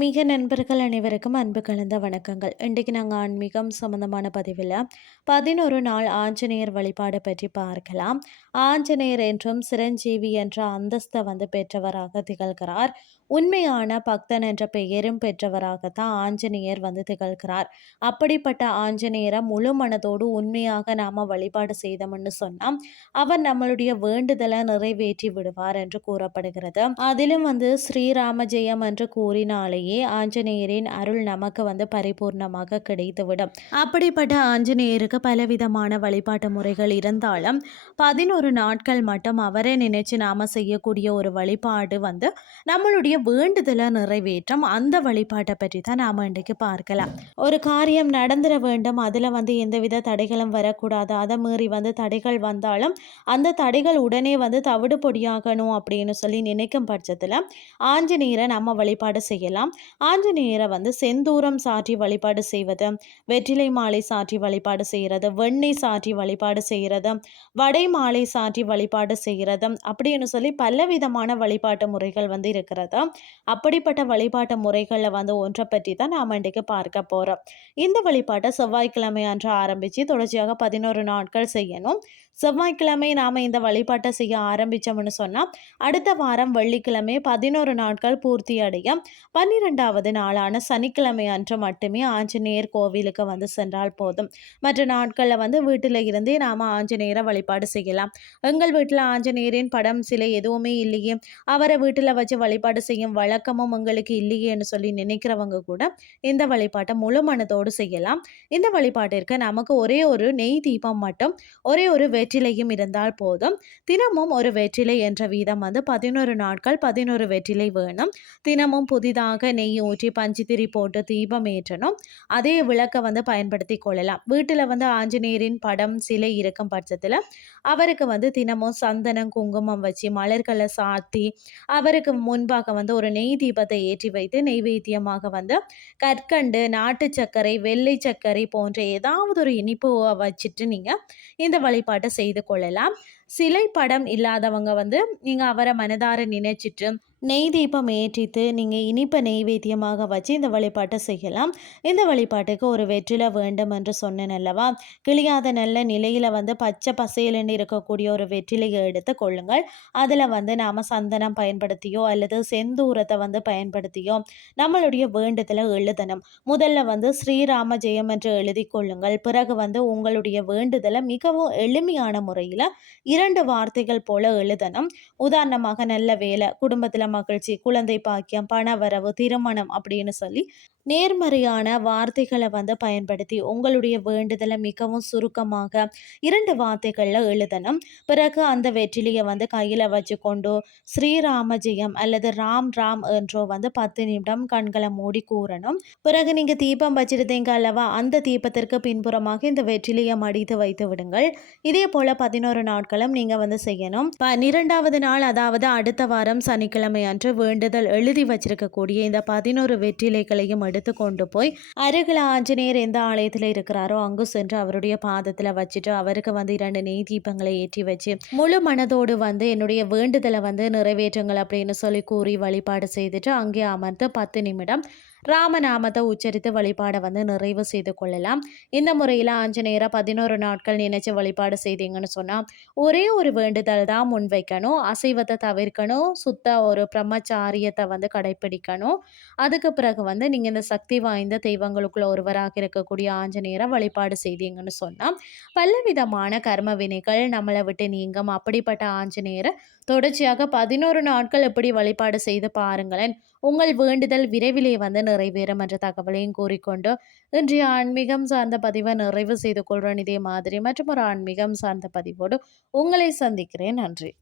ஆன்மீக நண்பர்கள் அனைவருக்கும் அன்பு கலந்த வணக்கங்கள். இன்றைக்கு நாங்கள் ஆன்மீகம் சம்மந்தமான பதிவில் பதினொரு நாள் ஆஞ்சநேயர் வழிபாடு பற்றி பார்க்கலாம். ஆஞ்சநேயர் என்றும் சிரஞ்சீவி என்ற அந்தஸ்தை வந்து பெற்றவராக திகழ்கிறார். உண்மையான பக்தன் என்ற பெயரும் பெற்றவராகத்தான் ஆஞ்சநேயர் வந்து திகழ்கிறார். அப்படிப்பட்ட ஆஞ்சநேயரை முழு மனதோடு உண்மையாக நாம் வழிபாடு செய்தோம்னு சொன்னால் அவர் நம்மளுடைய வேண்டுதலை நிறைவேற்றி விடுவார் என்று கூறப்படுகிறது. அதிலும் வந்து ஸ்ரீராம ஜெயம் என்று கூறினாலேயே ஆஞ்சநேயரின் அருள் நமக்கு வந்து பரிபூர்ணமாக கிடைத்துவிடும். அப்படிப்பட்ட ஆஞ்சநேயருக்கு பலவிதமான வழிபாட்டு முறைகள் இருந்தாலும் பதினோரு நாட்கள் மட்டும் அவரை நினைச்சு நாம செய்யக்கூடிய ஒரு வழிபாடு வந்து நம்மளுடைய வேண்டுதலை நிறைவேற்றம் அந்த வழிபாட்டை பற்றி தான் நாம் இன்றைக்கு பார்க்கலாம். ஒரு காரியம் நடந்துட வேண்டும் அதில் வந்து எந்தவித தடைகளும் வரக்கூடாது. அதை மீறி வந்து தடைகள் வந்தாலும் அந்த தடைகள் உடனே வந்து தவிடு பொடியாகணும் அப்படின்னு சொல்லி நினைக்கும் பட்சத்தில் ஆஞ்சநேயரை நம்ம வழிபாடு செய்யலாம். ஆஞ்சநேயரை வந்து செந்தூரம் சாற்றி வழிபாடு செய்வது வெற்றிலை மாலை சாற்றி வழிபாடு செய்கிறது வெண்ணெய் சாற்றி வழிபாடு செய்கிறது வடை மாலை சாற்றி வழிபாடு செய்கிறது அப்படின்னு சொல்லி பலவிதமான வழிபாட்டு முறைகள் வந்து இருக்கிறது. அப்படிப்பட்ட வழிபாட்டு முறைகளில் வந்து ஒன்றை பற்றி தான் நாம் இன்றைக்கு பார்க்க போகிறோம் இந்த வழிபாட்டை செவ்வாய்க்கிழமை அன்று ஆரம்பித்து தொடர்ச்சியாக பதினோரு நாட்கள் செய்யணும். செவ்வாய்க்கிழமை நாம் இந்த வழிபாட்டை செய்ய ஆரம்பித்தோம்னு சொன்னால் அடுத்த வாரம் வெள்ளிக்கிழமை பதினோரு நாட்கள் பூர்த்தி அடைய பன்னிரெண்டாவது நாளான சனிக்கிழமை அன்று மட்டுமே ஆஞ்சநேயர் கோவிலுக்கு வந்து சென்றால் போதும். மற்ற நாட்களில் வந்து வீட்டில் இருந்தே நாம் ஆஞ்சநேயரை வழிபாடு செய்யலாம். எங்கள் வீட்டில் ஆஞ்சநேயரின் படம் சிலை எதுவுமே இல்லையே. அவரை வீட்டில் வச்சு வழிபாடு செய்யும் வழக்கமும் உங்களுக்கு இல்லையேன்னு சொல்லி நினைக்கிறவங்க கூட இந்த வழிபாட்டை முழு மனதோடு செய்யலாம். இந்த வழிபாட்டிற்கு நமக்கு ஒரே ஒரு நெய் தீபம் மட்டும் ஒரே ஒரு வெற்றிலையும் இருந்தால் போதும். தினமும் ஒரு வெற்றிலை என்ற வீதம் வந்து பதினோரு நாட்கள் பதினோரு வெற்றிலை வேணும். தினமும் புதிதாக நெய் ஊற்றி பஞ்சுத்திரி போட்டு தீபம் ஏற்றணும். அதே விளக்கை வந்து பயன்படுத்தி கொள்ளலாம். வீட்டில் வந்து ஆஞ்சநேயரின் படம் சிலை இருக்கும் பட்சத்தில் அவருக்கு வந்து தினமும் சந்தனம் குங்குமம் வச்சு மலர்களை சாத்தி அவருக்கு முன்பாக வந்து ஒரு நெய் தீபத்தை ஏற்றி வைத்து நெய்வேத்தியமாக வந்து கற்கண்டு நாட்டு சர்க்கரை வெள்ளை சர்க்கரை போன்ற ஏதாவது ஒரு இனிப்பு வச்சுட்டு நீங்கள் இந்த வழிபாட்டை செய்து கொள்ளலாம். சிலை படம் இல்லாதவங்க வந்து நீங்கள் அவரை மனதார நினைச்சிட்டு நெய் தீபம் ஏற்றித்து நீங்கள் இனிப்பை நெய்வேத்தியமாக வச்சு இந்த வழிபாட்டை செய்யலாம். இந்த வழிபாட்டுக்கு ஒரு வெற்றில வேண்டும் என்று சொன்னேன் அல்லவா? கிளியாத நல்ல நிலையில் வந்து பச்சை பசையிலன்னு இருக்கக்கூடிய ஒரு வெற்றிலையை எடுத்து கொள்ளுங்கள். அதில் வந்து நாம் சந்தனம் பயன்படுத்தியோ அல்லது செந்தூரத்தை வந்து பயன்படுத்தியோ நம்மளுடைய வேண்டுதலை எழுதணும். முதல்ல வந்து ஸ்ரீராம ஜெயம் என்று எழுதி கொள்ளுங்கள். பிறகு வந்து உங்களுடைய வேண்டுதலை மிகவும் எளிமையான முறையில் இரண்டு வார்த்தைகள் போல எழுதணும். உதாரணமாக நல்ல வேலை குடும்பத்தில் மகிழ்ச்சி குழந்தை பாக்கியம் பண வரவு திருமணம் அப்படின்னு சொல்லி நேர்மறையான வார்த்தைகளை வந்து பயன்படுத்தி உங்களுடைய வேண்டுதலை மிகவும் சுருக்கமாக இரண்டு வார்த்தைகளில் எழுதணும். பிறகு அந்த வெற்றிலையை வந்து கையில் வச்சு கொண்டு ஸ்ரீராம ஜெயம் அல்லது ராம் ராம் என்றோ வந்து பத்து நிமிடம் கண்களை மூடி கூறணும். பிறகு நீங்கள் தீபம் வச்சிருந்தீங்க அல்லவா அந்த தீபத்திற்கு பின்புறமாக இந்த வெற்றிலையை மடித்து வைத்து விடுங்கள். இதே போல் பதினோரு நாட்களும் நீங்கள் வந்து செய்யணும். இரண்டாவது நாள் அதாவது அடுத்த வாரம் சனிக்கிழமை அன்று வேண்டுதல் எழுதி வச்சிருக்கக்கூடிய இந்த பதினோரு வெற்றிலைகளையும் எடுத்து கொண்டு போய் அருகில் ஆஞ்சநேயர் எந்த ஆலயத்தில் இருக்கிறாரோ அங்கு சென்று அவருடைய பாதத்தில் வச்சுட்டு அவருக்கு வந்து இரண்டு நெய் தீபங்களை ஏற்றி வச்சு முழு மனதோடு வந்து என்னுடைய வேண்டுதலை வந்து நிறைவேற்றுங்கள் அப்படின்னு சொல்லி கூறி வழிபாடு செய்துட்டு அங்கே அமர்ந்து பத்து நிமிடம் ராமநாமத்தை உச்சரித்து வழிபாடை வந்து நிறைவு செய்து கொள்ளலாம். இந்த முறையில் ஆஞ்சநேயரை பதினோரு நாட்கள் நினைச்சு வழிபாடு செய்தீங்கன்னு சொன்னால் ஒரே ஒரு வேண்டுதல் தான் முன்வைக்கணும் அசைவத்தை தவிர்க்கணும். சுத்த ஒரு பிரம்மச்சாரியத்தை வந்து கடைப்பிடிக்கணும். அதுக்கு பிறகு வந்து நீங்கள் இந்த சக்தி வாய்ந்த தெய்வங்களுக்குள்ள ஒருவராக இருக்கக்கூடிய ஆஞ்சநேயரை வழிபாடு செய்தீங்கன்னு சொன்னால் பலவிதமான கர்ம வினைகள் நம்மளை விட்டு நீங்கும். அப்படிப்பட்ட ஆஞ்சநேயரை தொடர்ச்சியாக பதினோரு நாட்கள் எப்படி வழிபாடு செய்து பாருங்களேன். உங்கள் வேண்டுதல் விரைவிலே வந்து நிறைவேறும் என்ற தகவலையும் கூறிக்கொண்டு இன்றைய ஆன்மீகம் சார்ந்த பதிவை நிறைவு செய்து கொள்கிறேன் இதே மாதிரி மற்றும் ஒரு ஆன்மீகம் சார்ந்த பதிவோடு உங்களை சந்திக்கிறேன். நன்றி.